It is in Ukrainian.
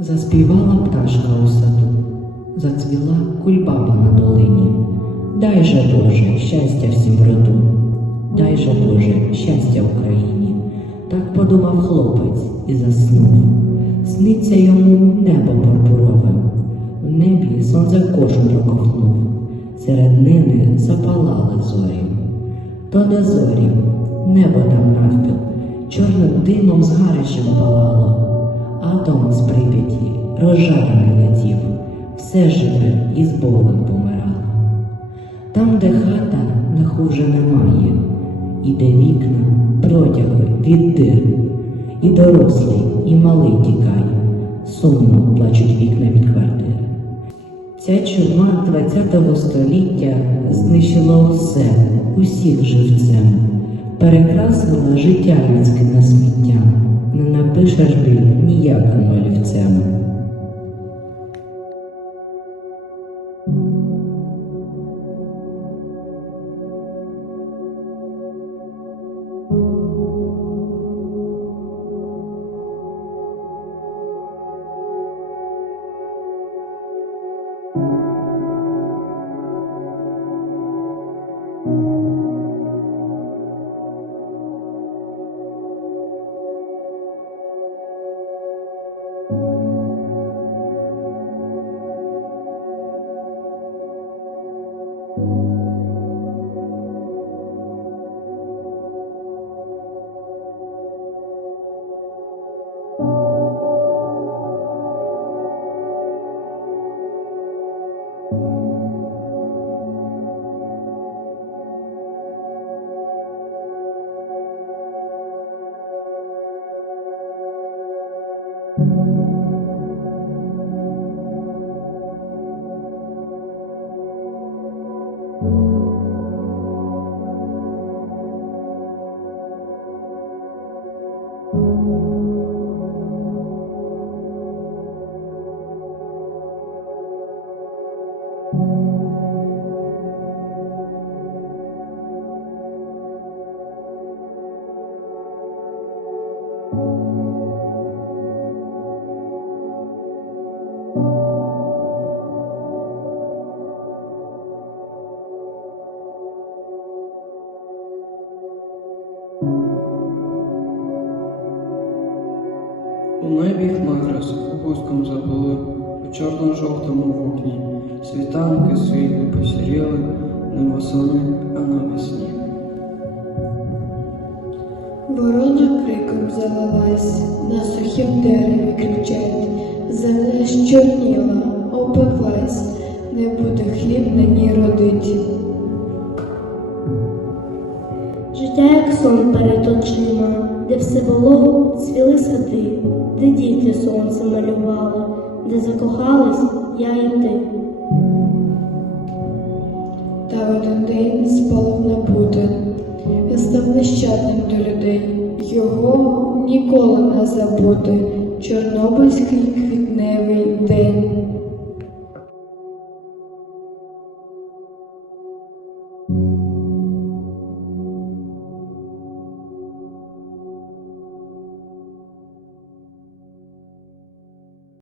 Заспівала пташка у саду, зацвіла кульбаба на долині. Дай же Боже, щастя всім роду, дай же Боже, щастя Україні. Так подумав хлопець і заснув. Сниться йому небо пурпурове, в небі сонце кожу проковтнув, серед ними запалали зорі. То до зорі, небо там навпіл, чорним димом з гарищем палало. Атом з Розжарений летів, все живе і з болем помирало. Там, де хата, не хуже немає, і де вікна, протяги від дир, і дорослий, і малий тікає, сумно плачуть вікна від квартири. Ця чума ХХ століття знищила усе, усіх живцем, перекрасила життя людське на сміття, не напишеш біль ніяким олівцем. У небі хмари з густком забули, у чорно-жовтому вогні. Світанки світло посіріли, не восени, а навесні. Ворона криком залилась, на сухім дереві кричать, земля щорніла, опеклась, не буде хліб ній родить. Сон перед очима, де все було, цвіли сади, де діти сонце малювали, де закохались я і ти. Та один день спалив не буде. Став нещадним до людей, його ніколи не забути. Чорнобильський квітневий день.